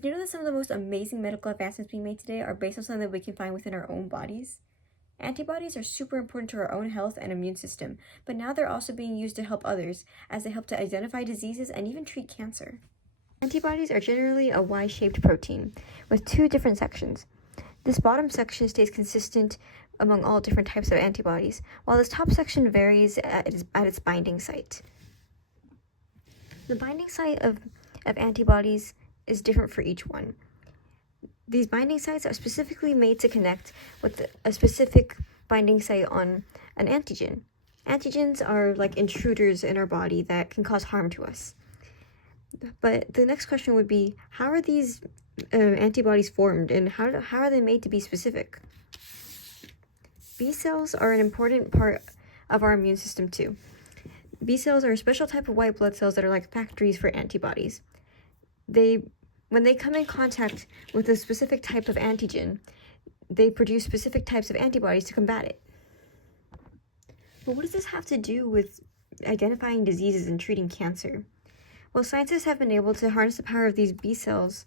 Did you know that some of the most amazing medical advancements being made today are based on something that we can find within our own bodies? Antibodies are super important to our own health and immune system, but now they're also being used to help others, as they help to identify diseases and even treat cancer. Antibodies are generally a Y-shaped protein, with two different sections. This bottom section stays consistent among all different types of antibodies, while this top section varies at its binding site. The binding site of antibodies is different for each one. These binding sites are specifically made to connect with a specific binding site on an antigen. Antigens are like intruders in our body that can cause harm to us. But the next question would be, how are these antibodies formed, and how are they made to be specific? B cells are an important part of our immune system too. B cells are a special type of white blood cells that are like factories for antibodies. When they come in contact with a specific type of antigen, they produce specific types of antibodies to combat it. But what does this have to do with identifying diseases and treating cancer? Well, scientists have been able to harness the power of these B cells.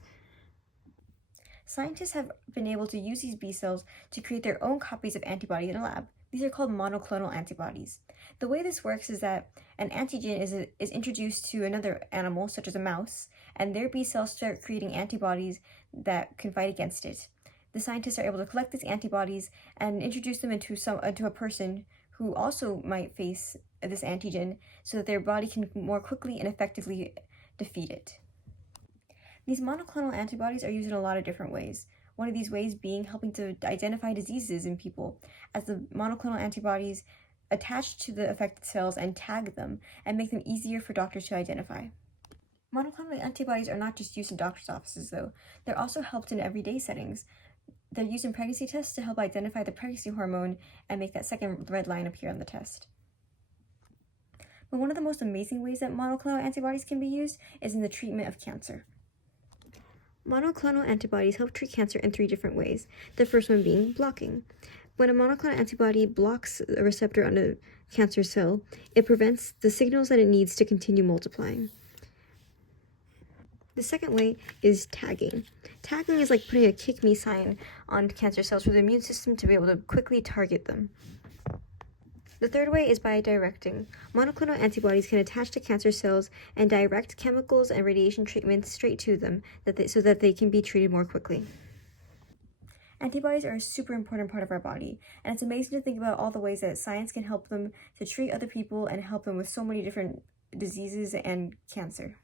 Scientists have been able to use these B cells to create their own copies of antibodies in a lab. These are called monoclonal antibodies. The way this works is that an antigen is introduced to another animal, such as a mouse, and their B cells start creating antibodies that can fight against it. The scientists are able to collect these antibodies and introduce them into a person who also might face this antigen, so that their body can more quickly and effectively defeat it. These monoclonal antibodies are used in a lot of different ways. One of these ways being helping to identify diseases in people, as the monoclonal antibodies attach to the affected cells and tag them and make them easier for doctors to identify. Monoclonal antibodies are not just used in doctors' offices though, they're also helped in everyday settings. They're used in pregnancy tests to help identify the pregnancy hormone and make that second red line appear on the test. But one of the most amazing ways that monoclonal antibodies can be used is in the treatment of cancer. Monoclonal antibodies help treat cancer in 3 different ways, the first one being blocking. When a monoclonal antibody blocks a receptor on a cancer cell, it prevents the signals that it needs to continue multiplying. The second way is tagging. Tagging is like putting a kick me sign on cancer cells for the immune system to be able to quickly target them. The third way is by directing. Monoclonal antibodies can attach to cancer cells and direct chemicals and radiation treatments straight to them so that they can be treated more quickly. Antibodies are a super important part of our body, and it's amazing to think about all the ways that science can help them to treat other people and help them with so many different diseases and cancer.